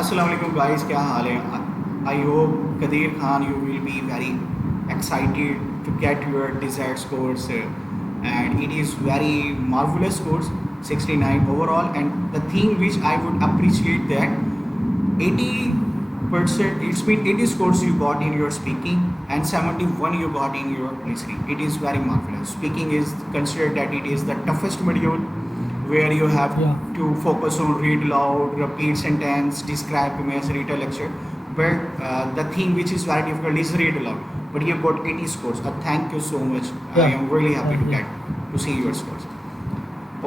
अस्सलाम वालेकुम गाइस, क्या हाल है? I hope Qadir Khan you will be very excited to get your desired scores, and it is very marvelous scores, 69 overall. And the thing which I would appreciate that 80%, it's been 80 scores you got in your speaking and 71 you got in your listening. It is very marvelous. Speaking is considered that it is the toughest module where you have Yeah, to focus on read loud, repeat sentence, describe image, read a lecture. But the thing which is very difficult is read aloud. But you got 80 scores. Thank you so much. I yeah, am really happy to yeah. get to see your scores.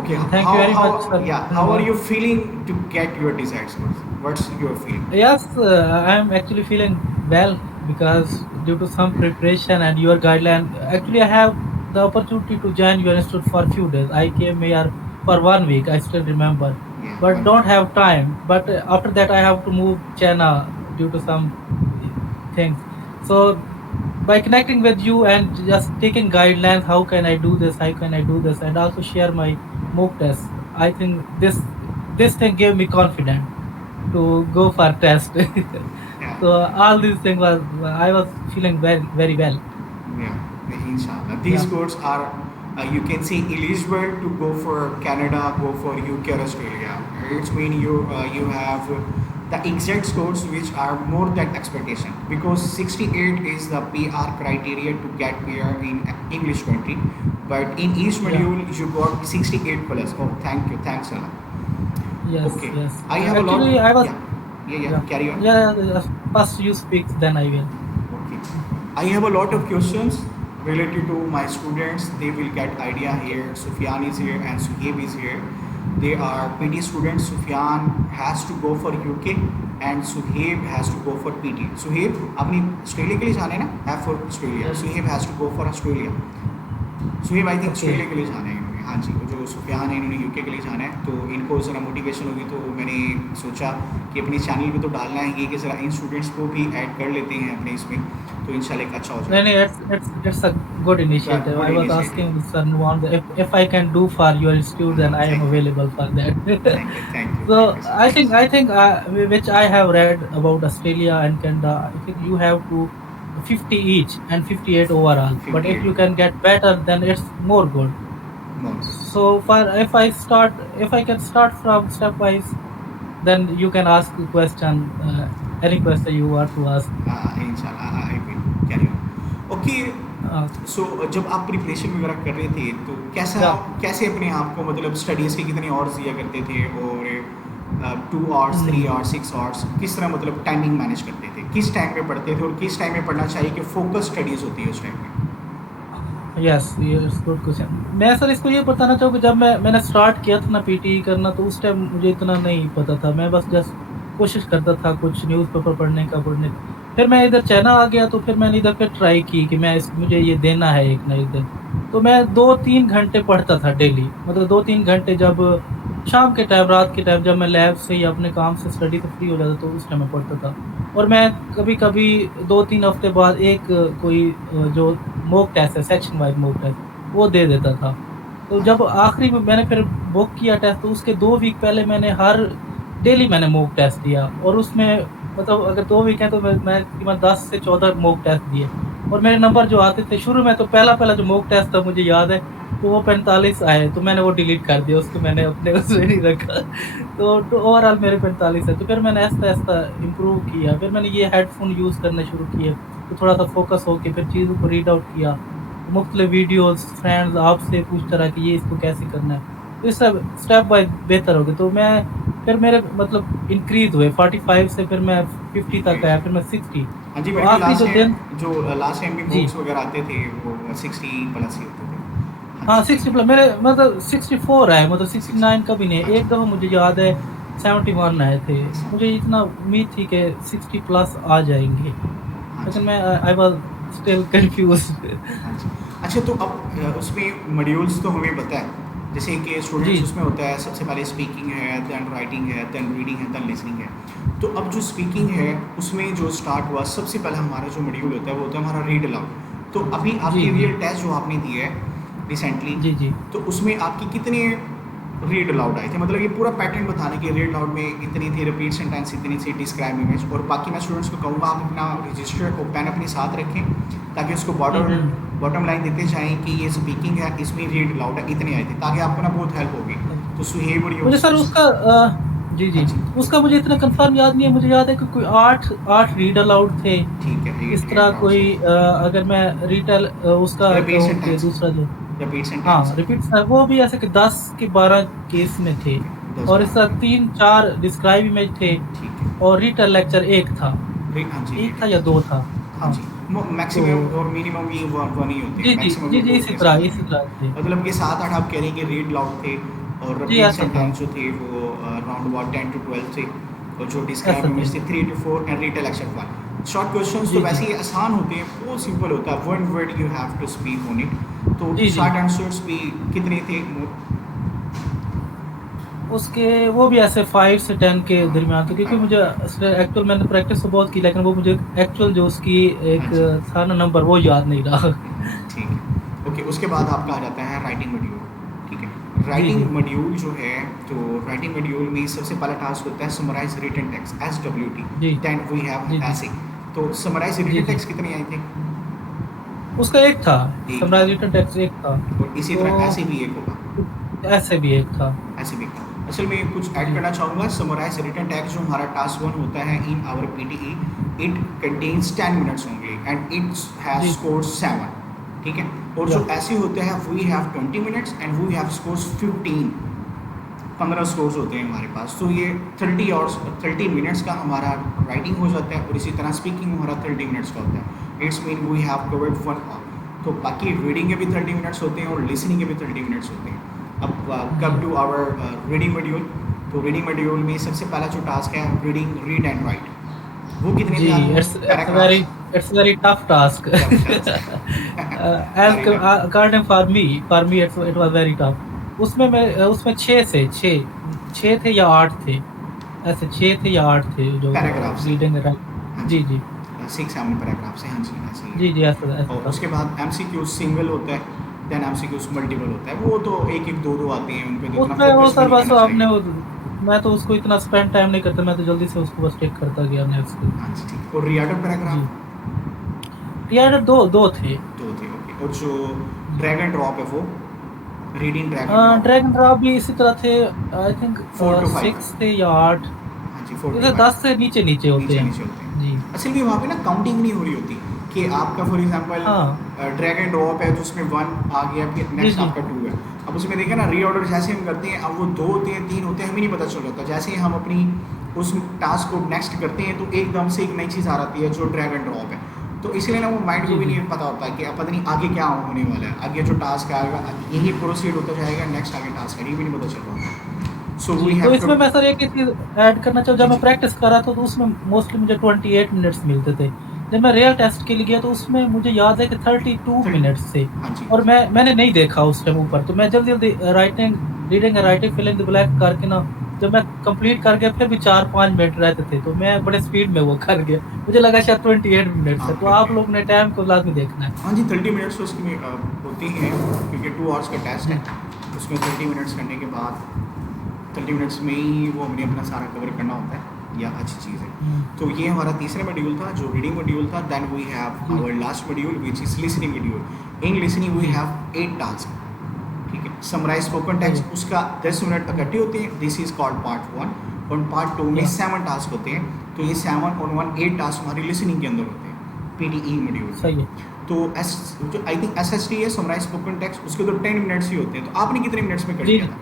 Okay, Thank you very much, sir. how are you feeling to get your desired scores? What's your feeling? Yes, I am actually feeling well because due to some preparation and your guideline, actually I have the opportunity to join your institute for a few days. I came here for 1 week, I still remember, Yeah, but one don't week. have time. But after that, I have to move China due to some uh, things. So by connecting with you and just taking guidelines, how can I do this? How can I do this? And also share my mock tests. I think this thing gave me confidence to go for test. Yeah. So all these things was I was feeling very well. Yeah, inshallah. These Yeah, codes are, you can say, eligible to go for Canada, go for UK or Australia. It's mean you have the exact scores which are more than expectation, because 68 is the PR criteria to get PR in English country, but in each yeah, module you got 68 plus. Oh, thank you, thanks a lot. yes, Okay, yes. I have a lot. Actually, I was Yeah, yeah. yeah, Carry on. yeah. First you speak, then I will. Okay. I have a lot of questions related to my students. They will get idea here. Sufyan is here and Suhaib is here. They are PT students. Sufyan has to go for UK and Suhaib has to go for PT. Suhaib, अपनी Australia के लिए जाना है ना? Have for Australia. Yes. Suhaib has to go for Australia. Suhaib I think Okay. Australia के लिए जाना है इन्होंने। हाँ जी, वो जो सुफियान है इन्होंने यूके के लिए जाना है, तो इनको ज़रा मोटिवेशन होगी, तो मैंने सोचा कि अपने चैनल पे तो डालना है ये कि ज़रा इन स्टूडेंट्स को भी ऐड कर लेते हैं अपने इसमें, तो इंशाल्लाह एक अच्छा हो No, no, जाएगा। it's a good initiative. Good I was initiative. asking Sir Nuwan if I can do for your institute, then I am thank available for that. Thank So you so I much. think which I have read about Australia and Canada. I think you have to 50 each and 58 overall. But fifty if you at can get better, then it's more good. More. So for if I can start from stepwise, then you can ask a question, any question you want to ask. इंशाल्लाह I will carry on. Okay. Uh, सो जब आप preparation वगैरह कर रहे थे, तो कैसा, yeah. कैसे अपने आप को, मतलब स्टडीज़ के कितने आवर्स दिया करते थे, और 2 आवर्स, 3 आवर्स, 6 आवर्स, किस तरह मतलब टाइमिंग मैनेज करते थे, किस टाइम में पढ़ते थे और किस टाइम में पढ़ना चाहिए कि फोकस स्टडीज़ होती है उस टाइम में? Yes, yes, good question. मैं सर इसको ये बताना चाहूँगा, जब मैंने स्टार्ट किया था ना पीटी करना, तो उस टाइम मुझे इतना नहीं पता था। मैं बस जस्ट कोशिश करता था कुछ न्यूज़पेपर पढ़ने का। फिर मैं इधर चाइना आ गया, तो फिर मैंने इधर पे ट्राई की कि मुझे ये देना है एक ना एक दिन। तो मैं 2-3 घंटे पढ़ता था डेली, मतलब 2-3 घंटे, जब शाम के टाइम, रात के टाइम, जब मैं लैब से या अपने काम से स्टडी से फ्री हो जाता, तो उस टाइम मैं पढ़ता था। और मैं कभी-कभी 2-3 हफ्ते बाद एक कोई जो मॉक टेस्ट है, सेक्शन वाइज़ मॉक टेस्ट, वो दे देता था। तो हाँ। जब आखिरी में मैंने फिर बुक किया टेस्ट, तो उसके 2 वीक पहले मैंने हर डेली मैंने मॉक टेस्ट दिया, और उसमें मतलब अगर 2 वीक हैं, तो मैं तकरीबन 10 से 14 मॉक टेस्ट दिए, और मेरे नंबर जो आते थे शुरू में, तो पहला जो मॉक टेस्ट था मुझे याद है, तो वो 45 आए, तो मैंने वो डिलीट कर दिया, उसको मैंने अपने उसमें नहीं रखा। तो ओवरऑल मेरे 45 है। तो फिर मैंने ऐसा-ऐसा इम्प्रूव किया, फिर मैंने ये हेडफ़ोन यूज़ करने शुरू किए, तो थोड़ा-सा फ़ोकस होके फिर चीज़ों को रीड आउट किया। मुख्तलिफ़ वीडियोज़ फ्रेंड्स आपसे पूछता रहा कि ये इसको कैसे करना है। तो ये सब स्टेप बाय बेहतर हो गए। तो मैं फिर मेरे मतलब इंक्रीज़ हुए 45 से, फिर मैं 50 तक आया, फिर मैं 60। हाँ जी, तो मेरे को आखिरी जो दिन लास्ट टाइम भी जी। बुक्स वगैरह आते थे, वो 60 प्लस ही होते थे। हाँ हाँ, जी, 60 थैंक प्लस यू। मेरे मतलब 64 आए, मतलब सिक्स। 69 कभी नहीं। एक अच्छा। दफ़ा मुझे याद है 71 आए थे। मुझे इतना उम्मीद थी कि 60 प्लस आ जाएँगे, हाँ लेकिन जी। मैं आई वाज़ स्टिल कन्फ्यूज़्ड। हाँ जी। अच्छा, तो अब उसमें मॉड्यूल्स तो हमें पता है, जैसे कि स्टूडेंट्स जी, उसमें होता है, सबसे पहले स्पीकिंग है, देन राइटिंग है, देन रीडिंग है, देन लिसनिंग है। तो अब जो स्पीकिंग है उसमें जो स्टार्ट हुआ, सबसे पहला हमारा जो मॉड्यूल होता है वो होता है हमारा रीड अलाउड। तो अभी जी, आपके जी। रियल टेस्ट जो आपने दिए है रिसेंटली, जी, जी। तो उसमें आपकी कितने रीड अलाउड आए थे, मतलब ये पूरा पैटर्न बताने के रीड अलाउड में इतनी थी, रिपीट सेंटेंस इतनी थी, डिस्क्राइब इमेज। और बाकी मैं स्टूडेंट्स को कहूँगा आप अपना रजिस्टर को पेन अपने साथ रखें ताकि उसको बॉटम लाइन देते जाएँ कि ये स्पीकिंग है, इसमें रीड अलाउड है, इतने आए थे, ताकि आपको ना बहुत हेल्प होगी। तो सुहेब और मुझे सर उसका जी, हाँ जी। जी, उसका मुझे इतना कंफर्म याद नहीं है, मुझे याद है कि कोई 8 रीड अलाउड थे। ठीक है, इस रीड तरह अलाउड कोई से अगर मैं रीटेल उसका रिपीट जो ये सेंटेंस, दूसरा जो रिपीट हाँ, सेंटेंस रिपीट सर वो भी ऐसे कि 10 के 12 केस में थे। ठीक है, 10 और इस तरह 12 3-4 डिस्क्राइब इमेज थे ठीक है। और रीटेल लेक्चर 1 था। हाँ जी, 1 रीड था या 2 था? हाँ हाँ, जी, मैक्सिमम तो और मिनिमम ये वन ही होते जी, हैं, जी। मैक्सिमम जी, ये जी, दो होते हैं इसी तरह थे। मतलब कि 7-8 आप कह रहे हैं कि रीड लाउड थे और जी, रिपीट ऐसा था, सेंटेंस जो थे वो अराउंड अबाउट 10 टू 12 थे, और जो डिस्क्राइब ऐसा थे। इमेज थे 3 to 4 and retail action 1। Short questions तो जी, जी। वैसे ही आसान होते हैं, बहुत सिंपल होता है, one word you have to speak on it. तो जी, जी। शॉर्ट आंसर्स भी कितने थे? उसके वो भी ऐसे 5 से 10 के हाँ, दरमियान थे, क्योंकि मुझे एक्चुअल मैंने प्रैक्टिस तो बहुत की, लेकिन वो मुझे एक्चुअल जो उसकी हाँ एक जी, था ना नंबर, वो याद नहीं रहा। ठीक है। ओके, उसके बाद आपका आ जाता है राइटिंग मॉड्यूल, ठीक है। जी, राइटिंग जी। मॉड्यूल जो है, तो राइटिंग मॉड्यूल में सबसे पहला टास्क होता है समराइज रिटन टेक्स्ट, SWT। जी। देन वी हैव जी, जी। ऐसे। तो समराइज जी, रिटन जी। टेक्स्ट कितने आए थे? उसका 1 था, एक था, समराइज़ रिटन टेक्स्ट 1 था। और इसी तो तरह ऐसे भी एक होगा, ऐसे भी 1 था। ऐसे भी एक था। असल में कुछ ऐड जी। करना चाहूँगा, समराइज रिटन टेक्स्ट जो हमारा टास्क 1 होता है in our PTE, it contains 10 minutes only and it's has जी, स्कोर 7, ठीक है। और या जो ऐसे होते हैं we have 20 minutes and we have scores 15, 15 scores होते हैं हमारे पास। तो ये 30 आवर्स 30 मिनट्स का हमारा राइटिंग हो जाता है, और इसी तरह स्पीकिंग हमारा 30 मिनट्स का होता है। It's mean we have covered 1 hour. तो बाकी रीडिंग के भी 30 मिनट्स होते हैं और लिसनिंग के भी 30 मिनट्स होते हैं। अब जी। Come to our reading module. तो रीडिंग मॉड्यूल में सबसे पहला जो टास्क है रीडिंग, रीड एंड राइट, वो कितने जी, थे आपको paragraphs? It's a very tough task. Tough task as very क tough. According for me it was very tough. उसमें 6 थे या 8 थे। ऐसे 6 थे या 8 थे जो पैराग्राफ से, रीडिंग राइट। हाँ जी, जी, जी। 6-7 पैराग्राफ से, हाँ जी, ऐसे ही जी, जी, ऐसा है। ऐसा और था। उसके बाद MCQ सिंगल होता है, देन MCQ मल्टीपल होता है, वो तो एक एक दो दो आते हैं, उन पे तो इतना उसमें वो फोकस भी सर नहीं बस करना आपने चाहिए। वो मैं तो उसको इतना स्पेंड टाइम नहीं करता, मैं तो जल्दी से उसको बस टिक करता गया नेक्स्ट। हाँ जी, ठीक। और रीडर जी। पैराग्राफ यार 2 थे। दो थे, ओके। और जो जी। ड्रैग एंड ड्रॉप है वो, reading drag and drop, drag and drop भी इसी तरह थे, आई थिंक 4 टू 5 6 थे या 8। हाँ जी, 4 टू जैसे 10 5 से नीचे-नीचे होते नीचे हैं। नीचे होते जी। हैं। असल में वहाँ पे ना काउंटिंग नहीं हो रही होती कि आपका फॉर एग्जांपल हाँ। ड्रैग एंड ड्रॉप है तो उसमें 1 आ गया, फिर जी, नेक्स्ट जी। आपका 2 है। अब उसमें देखिए ना रीऑर्डर जैसे हम करते हैं, अब वो 2 होते हैं 3 होते हैं, हमें नहीं पता चल रहा था। जैसे ही हम अपनी उस टास्क को नेक्स्ट करते हैं तो एकदम से एक नई चीज़ आ जाती है जो ड्रैग एंड ड्रॉप है। तो इसलिए ना वो माइंड को जी, भी जी। नहीं पता होता है कि अब पता नहीं आगे क्या होने वाला है, आगे जो टास्क आएगा यही प्रोसीड होता जाएगा, नेक्स्ट आगे टास्क है, ये भी नहीं पता चल रहा। सो वी जी, तो हैव टू इसमें मैं सर एक ही चीज़ ऐड करना चाहूँ, जी जब मैं जी प्रैक्टिस कर रहा था तो उसमें मोस्टली मुझे 28 मिनट्स मिलते थे। जब मैं रियल टेस्ट के लिए गया तो उसमें मुझे याद है कि 32 मिनट्स थे। हाँ जी, और मैंने नहीं देखा उस टाइम ऊपर, तो मैं जल्दी-जल्दी reading and writing fill in the blank करके ना, जब मैं कंप्लीट कर गया फिर भी 4-5 मिनट रहते थे, तो मैं बड़े स्पीड में वो कर गया। मुझे लगा शायद 28 मिनट्स है, हाँ तो आप करके लोग ने टाइम को लाज़मी देखना है। हाँ जी, 30 मिनट्स तो उसकी होती हैं, क्योंकि 2 आवर्स का टेस्ट जी। है। उसमें 30 मिनट्स करने के बाद 30 मिनट्स में ही वो हमने अपना सारा कवर करना होता है, या अच्छी चीज़ है। हुँ। तो ये हमारा तीसरा मॉड्यूल था जो रीडिंग मॉड्यूल था। देन वी हैव जी, our last module which is listening module. In listening we जी। हैव 8 टास्क, ठीक है। समराइज स्पोकन सही है। टेक्स्ट उसका 10 मिनट इकट्ठे होते हैं, दिस इज कॉल्ड पार्ट 1। और पार्ट 2 में या 7 टास्क होते हैं, तो ये 7 और 1 8 टास्क हमारी लिसनिंग के अंदर होते हैं PTE मॉड्यूल। सही है। तो जो आई थिंक SST है समराइज स्पोकन टेक्स्ट, उसके तो 10 मिनट्स ही होते हैं। तो आपने कितने मिनट्स में कर जी, लिया जी। था?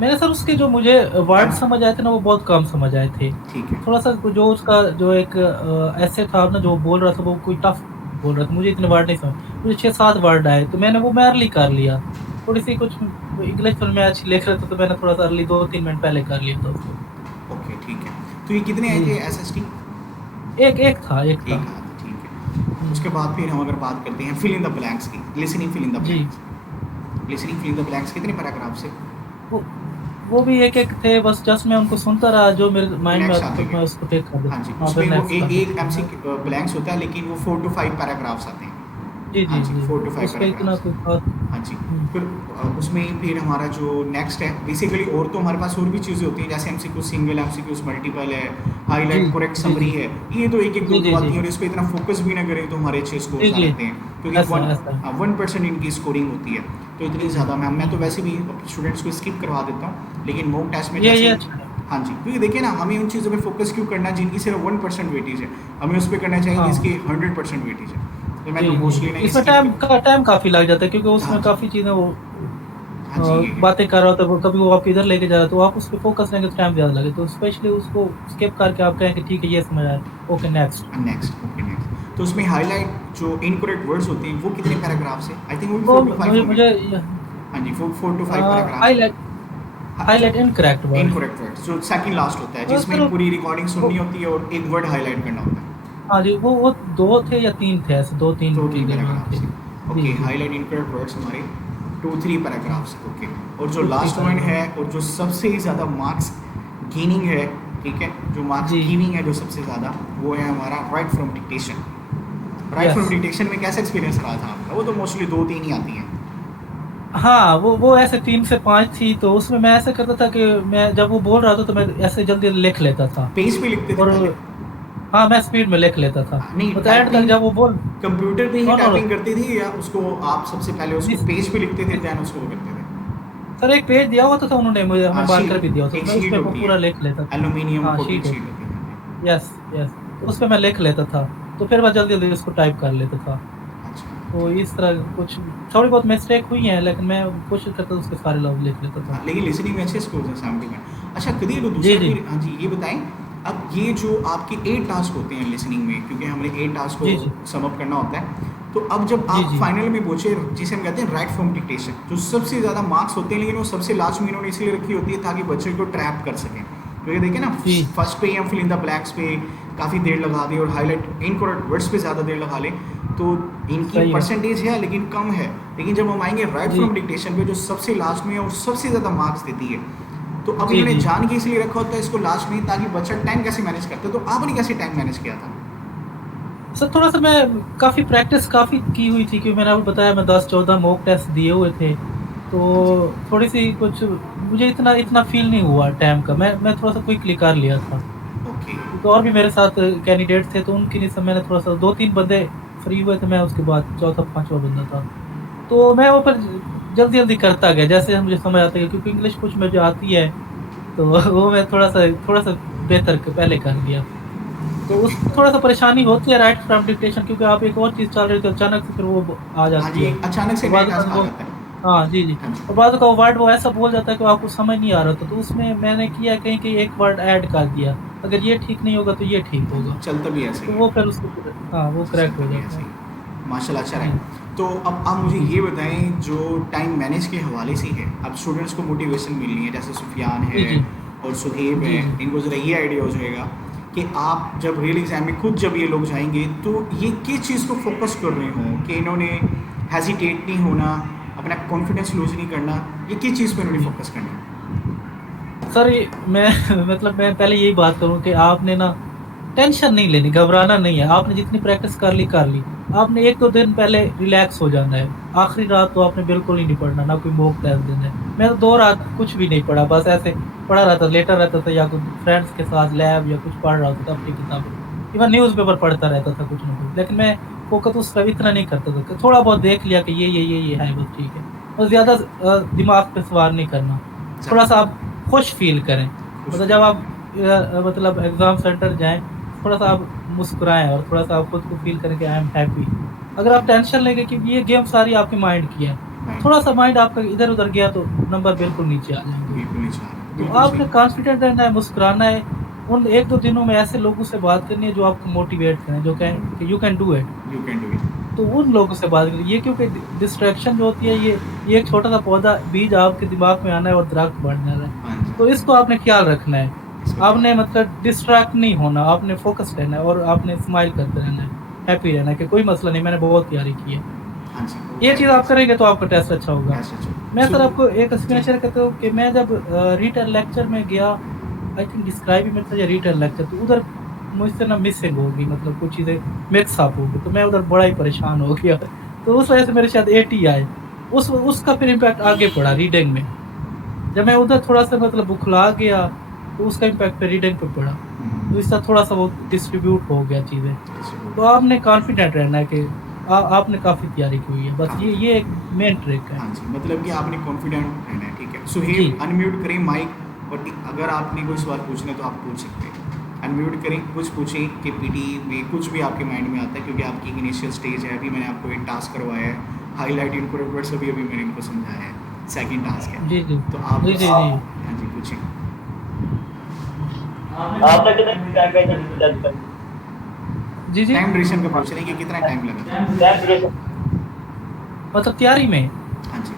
मैंने सर उसके जो मुझे वर्ड समझ आए थे ना, वो बहुत कम समझ आए थे। ठीक है, थोड़ा-सा जो उसका जो एक ऐसे था ना, जो बोल रहा था वो कोई टफ बोल रहा था, मुझे इतने वर्ड नहीं समझ, मुझे 6-7 वर्ड आए, तो मैंने वो मैं अर्ली कर लिया। थोड़ी-सी कुछ इंग्लिश फिल्म में अच्छी लिख रहे थे, तो मैंने थोड़ा-सा अर्ली 2-3 मिनट पहले कर लिया था उसको। ओके, ठीक है। तो ये कितने आए जी, थे जी। SST? एक था। एक आया था, ठीक है। हुँ। उसके बाद फिर हम अगर बात करते हैं फिल इन द ब्लैंक्स की, लिसनिंग फिल इन द जी। Blanks. Listening fill in the blanks कितने पैराग्राफ से? वो वो भी एक-एक थे, बस जस्ट मैं उनको सुनता रहा, जो मेरे माइंड में नेक्स्ट आता आते था मैं गए, उसको टिक कर हाँ देता। जी। हाँ, फिर उसमें वो नेक्स्ट एक आते एक MC ब्लैंक्स होता है, लेकिन वो 4 टू 5 पैराग्राफ्स आते हैं। जी, हाँ जी, जी, जी। 4 टू 5 उसपे इतना पैराग्राफ्स। कोई ख़ास हाँ जी, हुँ। फिर उसमें फिर हमारा जो नेक्स्ट है बेसिकली, और तो हमारे पास और भी चीज़ें होती हैं जैसे एमसीक्यू सिंगल, एमसीक्यूज़ मल्टीपल है, जी, हाइलाइट, करेक्ट जी, समरी जी। है। ये तो 1-1 जी, 2-2 जी, आती जी। हैं और इस पे इतना फोकस भी ना करें तो हमारे अच्छे जी, स्कोर्स आ जी। जाते हैं क्योंकि ऐसा ऐसा है। 1% इनकी स्कोरिंग होती है। तो इतनी जी, जी। ज़्यादा मैं तो हुँ। वैसे भी स्टूडेंट्स को स्किप करवा देता हूँ, लेकिन मॉक टेस्ट में ये जैसे ही, अच्छा है। हाँ जी, क्योंकि देखिए ना हमें उन चीज़ों पे फोकस क्यों करना है जिनकी सिर्फ 1% वेटेज है, हमें उस पे करना चाहिए हाँ। जिसकी 100% वेटेज है। तो मैं जी, तो जी। मोस्टली ना ये इसमें स्किप कर, टाइम काफ़ी लग जाता है क्योंकि हाँ उसमें जी, काफ़ी चीज़ें वो हाँ जी, ये है। बातें कर रहा होता है, वो कभी वो आपको इधर लेके जा रहा है, तो आप उस पे फ़ोकस रहेंगे तो टाइम ज़्यादा लगे। तो स्पेशली उसको स्किप करके आप कहें कि ठीक है, ये समझ आया, okay next. Next, okay next. तो उसमें हाइलाइट जो इनकरेक्ट वर्ड्स होते हैं वो कितने पैराग्राफ से, आई थिंक वो भी वो 4 टू 5 मुझे होंगे। मुझे य हाँ जी, 4 टू अ, 5 पैराग्राफ है। हाइलाइट हाँ, जो highlight incorrect words. Incorrect words जो सेकंड लास्ट होता है सर जिसमें पूरी रिकॉर्डिंग वो सुननी होती है और एक वर्ड हाईलाइट करना होता है। हाँ जी, वो 2 थे या 3 थे ऐसे 2-3 2-3 चीज़ें वो पैराग्राफ थे। से। जी, ओके, जी। हाइलाइट इनकरेक्ट वर्ड्स हमारे 2-3 पैराग्राफ से, ओके। और जो 2-3 लास्ट वन पैराग्राफ। है और जो सबसे ज़्यादा मार्क्स गेनिंग है, ठीक है, जो मार्क्स जी, गिविंग है जो सबसे ज़्यादा, वो है हमारा right from dictation. Right from yes. Dictation में कैसा एक्सपीरियंस रहा था आपका? वो तो मोस्टली 2-3 ही आती हैं। हाँ, वो ऐसे 3 से 5 थी, तो उसमें मैं ऐसा करता था कि मैं जब वो बोल रहा था, तो मैं ऐसे जल्दी लिख लेता था पेज पे लिखते थे और पहले? हाँ, मैं स्पीड में लिख लेता था। नहीं, मतलब एंड तक टाइपिंग जब वो बोल कंप्यूटर पे ही नो, नो, नो टाइपिंग करते थे या उसको आप सबसे पहले उसको दिस पेज पे लिखते थे दिस देन उसको वो करते थे? सर एक पेज दिया होता था उन्होंने मुझे, हमें मार्कर भी दिया शीट, होता था, एक मैं शीट उसपे होती है, पूरा लिख लेता था। एल्यूमीनियम हाँ, कोटेड शीट शीट होती होती है। Yes, yes. तो उसपे मैं लिख लेता था, तो फिर मैं जल्दी-जल्दी उसको टाइप कर लेता था। अच्छा, तो ठीक इस है। तरह कुछ थोड़ी बहुत मिस्टेक हुई हैं, लेकिन मैं कोशिश करता था उसके सारे लफ्ज़ लिख लेता था। हाँ, लेकिन लिसनिंग में अच्छे स्कोर्स हैं 71। अच्छा, करिए तो जी, दूसरा जी। फिर, हाँ जी, ये बताएँ, अब ये जो आपके 8 टास्क होते हैं लिसनिंग में, क्योंकि हमने 8 टास्क को जी, जी। सम अप करना होता है, तो अब जब जी, आप जी। फाइनल में पहुँचे जिसे हम कहते हैं राइट फ्रॉम डिक्टेशन, जो सबसे ज़्यादा मार्क्स होते हैं, लेकिन वो सबसे लास्ट में इन्होंने इसलिए रखी होती है ताकि बच्चे को ट्रैप कर सकें। क्योंकि देखिए ना, जी, फर्स्ट पे ही हम फिल इन द ब्लैंक्स पे काफ़ी देर लगा दें और हाइलाइट इनकरेक्ट वर्ड्स पे ज़्यादा देर लगा लें, तो इनकी सही है। परसेंटेज है लेकिन कम है। लेकिन जब हम आएँगे राइट जी। फ्रॉम डिक्टेशन पे जो सबसे लास्ट में और सबसे ज़्यादा मार्क्स देती है, तो अब जी, इन्होंने जी। जान के इसलिए रखा होता है इसको लास्ट में ताकि बच्चा टाइम कैसे मैनेज करता है। तो आपने कैसे टाइम मैनेज किया था? सर थोड़ा-सा मैं काफ़ी प्रैक्टिस काफ़ी की हुई थी क्योंकि मैंने आपको बताया मैं 10-14 मॉक टेस्ट दिए हुए थे। हाँ जी, तो थोड़ी-सी कुछ मुझे इतना इतना फ़ील नहीं हुआ टाइम का। मैं थोड़ा-सा क्विकली कर लिया था। ओके, क्योंकि और भी मेरे साथ कैंडिडेट थे तो उनके लिए सब मैंने थोड़ा-सा 2-3 बंदे फ्री हुए थे, मैं उसके बाद चौथा, 5वाँ बंदा था। तो मैं वो फिर जल्दी-जल्दी करता गया जैसे मुझे समझ आता गया क्योंकि इंग्लिश कुछ मुझे आती है, तो वो मैं थोड़ा-सा बेहतर पहले कर लिया। तो ओके। उसमें थोड़ा-सा परेशानी होती है राइट फ्रॉम डिक्टेशन क्योंकि आप एक और चीज़ चल रही होती है, अचानक से फिर वो ब आ हाँ जाती जी, है। एक अचानक से और नया बाद टास्क में आ वो जाता है। हाँ, जी, जी। हाँ जी, और बाद का वर्ड वो ऐसा बोल जाता है कि आपको समझ नहीं आ रहा था, तो उसमें मैंने किया कहीं-कहीं एक वर्ड ऐड कर दिया। अगर ये ठीक नहीं होगा तो ये ठीक हाँ जी, होगा। चलता भी ऐसे तो ही है। वो फिर उसको फिर हाँ, वो जी, करेक्ट चलता हो भी जाता ऐसे है। ही है। माशाल्लाह, अच्छा जी, रहा। तो अब आप मुझे जी। ये बताएँ जो टाइम मैनेज के हवाले से है, अब स्टूडेंट्स को मोटिवेशन मिलनी है जैसे सुफियान जी, है जी। और सुहेब है, जी, जी। इनको ज़रा ये आइडिया हो जाएगा कि आप जब रियल एग्ज़ाम में खुद जब ये लोग जाएँगे तो ये किस चीज़ को फ़ोकस कर रहे हों कि इन्होंने हेजिटेट नहीं होना, अपना कॉन्फिडेंस लूज़ नहीं करना, ये किस चीज़ पे इन्होंने जी। फ़ोकस करना है? सर ये मैं मतलब मैं पहले यही बात करूँ कि आपने ना टेंशन नहीं लेनी, घबराना नहीं है। आपने जितनी प्रैक्टिस कर ली, कर ली। आपने 1-2 दिन पहले रिलैक्स हो जाना है। आखिरी रात तो आपने बिल्कुल ही नहीं पढ़ना, ना कोई मॉक टेस्ट देना है। मैं तो 2 रात कुछ भी नहीं पढ़ा, बस ऐसे पड़ा रहता, लेटा रहता था या कुछ फ्रेंड्स के साथ लैब या कुछ पढ़ रहा होता था अपनी किताबें। इवन न्यूज़पेपर पढ़ता रहता था कुछ ना कुछ। लेकिन मैं फ़ोकस उस पे इतना नहीं करता था कि थोड़ा बहुत देख लिया कि ये है, बस ठीक है। और ज़्यादा दिमाग पे सवार नहीं करना। ज़्यादा थोड़ा-सा आप खुश फ़ील करें। खुश मतलब फील जब आप करें। मतलब एग्ज़ाम सेंटर जाएँ, थोड़ा-सा आप मुस्कुराएँ और थोड़ा-सा आप खुद को फ़ील करें कि आई एम हैप्पी। अगर आप टेंशन लेंगे क्योंकि ये गेम सारी आपके माइंड की है, माइंड थोड़ा-सा माइंड आपका इधर-उधर गया तो नंबर बिल्कुल नीचे आ जाएँगे। बिल्कुल नहीं चाह रहा, तो बिल्कुल आपने सही। कॉन्फिडेंट रहना है, मुस्कुराना है। उन 1-2 दिनों में ऐसे लोगों से बात करनी है जो आपको मोटिवेट करें, जो कहें कि you can do it. You can do it. तो उन लोगों से बात करिए। ये क्योंकि डिस्ट्रैक्शन जो होती है ये एक छोटा-सा पौधा बीज आपके दिमाग में आना है और दरख्त बन जाना है। हाँ जी, तो इसको आपने ख्याल रखना है। इसको क्या आपने मतलब डिस्ट्रैक्ट नहीं होना, आपने फ़ोकस रहना है और आपने स्माइल करते रहना है, हैप्पी रहना है कि कोई मसला नहीं, मैंने बहुत तैयारी की है। हाँ जी, वो ये चीज़ हैप्पी आप करेंगे तो आपका टेस्ट अच्छा होगा। ऐसा मैं जो सर सो आपको एक जी, एक्सपीरियंस शेयर करता हूँ कि मैं जब रिटन लेक्चर में गया, आई थिंक डिस्क्राइब में था या रिटन लेक्चर, तो उधर मुझसे ना मिसिंग हो गई, मतलब कुछ चीज़ें मिक्स अप हो गई, तो मैं उधर बड़ा ही परेशान हो गया। तो उस वजह से मेरे शायद 80 आए। उस उसका फिर इम्पैक्ट आगे पड़ा रीडिंग में। जब मैं उधर थोड़ा-सा मतलब बुखला गया, तो उसका इम्पैक्ट फिर रीडिंग पे पड़ा। तो इस तरह थोड़ा-सा वो डिस्ट्रीब्यूट हो गया चीज़ें। तो आपने कॉन्फिडेंट रहना है कि आपने काफ़ी तैयारी की हुई है। बस काफ़ी ये एक मेन ट्रिक है। हाँ जी, मतलब कि आपने कॉन्फिडेंट रहना है, ठीक है। जी। सुहेल अनम्यूट करें माइक, और अगर आपने कोई सवाल पूछना है तो आप पूछ सकते हैं। अनम्यूट करें, कुछ पूछें कि पीटी में कुछ भी आपके माइंड में आता है, क्योंकि आपकी इनिशियल स्टेज है। अभी मैंने आपको एक टास्क करवाया है, हाईलाइट इनपुट अभी अभी मैंने इनको समझाया है, सेकंड टास्क है। जी, जी। तो आप जी, जी, जी। हाँ जी, पूछें। आपने कितना टाइम का इंतजार कर जी, जी। टाइम ड्यूरेशन का पूछ रहे हैं कि कितना टाइम लगा था। टाइम ड्यूरेशन मतलब तैयारी में? हाँ जी।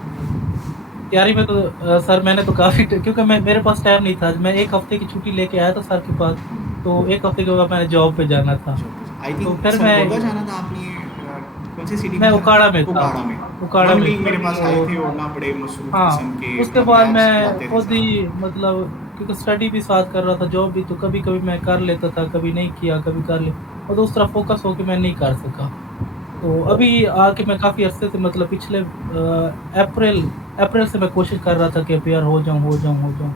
तैयारी में तो सर मैंने तो काफ़ी ट क्योंकि मेरे पास टाइम नहीं था। मैं 1 हफ़्ते की छुट्टी लेके आया था सर के पास, तो 1 हफ़्ते के बाद मैंने जॉब पे जाना था। आई तो थिंक फिर सरगोदा जाना था आपने, कौन सी सिटी में मैं जाना उकाड़ा में था? था। उकाड़ा में। उकाड़ा वन में वीक था। मेरे पास आए तो थे, और ना बड़े मसरूफ हाँ, किस्म के उसके बाद लैब्स मैं लाते थे खुद साहब। ही मतलब क्योंकि स्टडी भी साथ कर रहा था, जॉब भी, तो कभी-कभी मैं कर लेता था, कभी नहीं किया, कभी कर लिया और तो उस तरह फ़ोकस होके मैं नहीं कर सका। तो अभी आके मैं काफ़ी अरसे से मतलब पिछले अप्रैल अप्रैल से मैं कोशिश कर रहा था कि अपियर हो जाऊँ, हो जाऊँ, हो जाऊँ।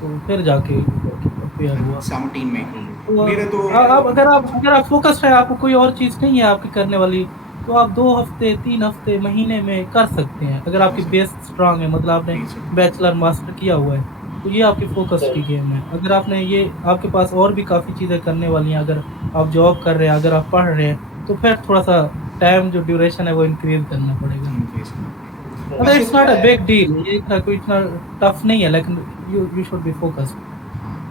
तो फिर जाके अपियर हुआ। 17 मई को तो मेरे तो आप अगर आप फ़ोकस्ड हैं, आपको कोई और चीज़ नहीं है आपकी करने वाली, तो आप 2 हफ़्ते, 3 हफ़्ते, महीने में कर सकते हैं। अगर आपकी बेस स्ट्रॉन्ग है, मतलब आपने बैचलर, मास्टर किया हुआ है, तो ये आपकी फ़ोकस की गेम है। अगर आपने ये आपके पास और भी काफ़ी चीज़ें करने वाली हैं, अगर आप जॉब कर रहे हैं, अगर आप पढ़ रहे हैं, तो फिर थोड़ा-सा टाइम जो ड्यूरेशन है वो इंक्रीज़ करना पड़ेगा। मतलब वैसे इट्स तो नॉट अ बिग डील, ये इतना कोई इतना टफ नहीं है, लेकिन यू शुड बी फ़ोकस्ड।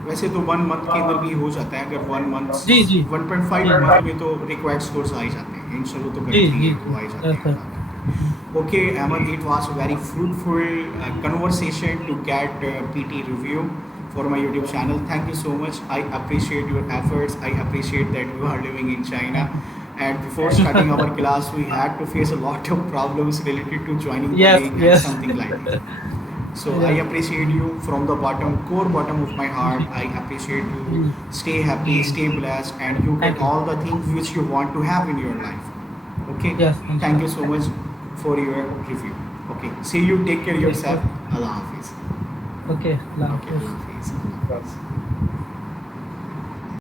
वैसे तो 1 मंथ के अंदर भी हो जाता है। अगर 1 मंथ जी, जी। 1.5 जी। मंथ में तो रिक्वायर्ड स्कोर्स आ ही जाते हैं। इंशाल्लाह तो जी, करते ही जी, है, वो जी। आ ही जाते ऐसा हैं। हुँ, Okay, Ahmed, it was a very fruitful conversation to get PT review for my YouTube channel. Thank you so much. I appreciate your efforts. I appreciate that you are living in China. Thank you. And before starting our class, we had to face a lot of problems related to joining the yes, link and yes. something like this. So I yes, appreciate you from the core bottom of my heart. जी, I appreciate you. जी, Stay happy, stay blessed, and you thank get you. all the things which you want to have in your life. Okay. Yes, Thank you इंशाल्लाह। so much for your review. Okay. See you. Take care जी, yourself. Allah Hafiz. Okay, Allah Okay. हाफ़िज़। Allah Hafiz. Allah Hafiz.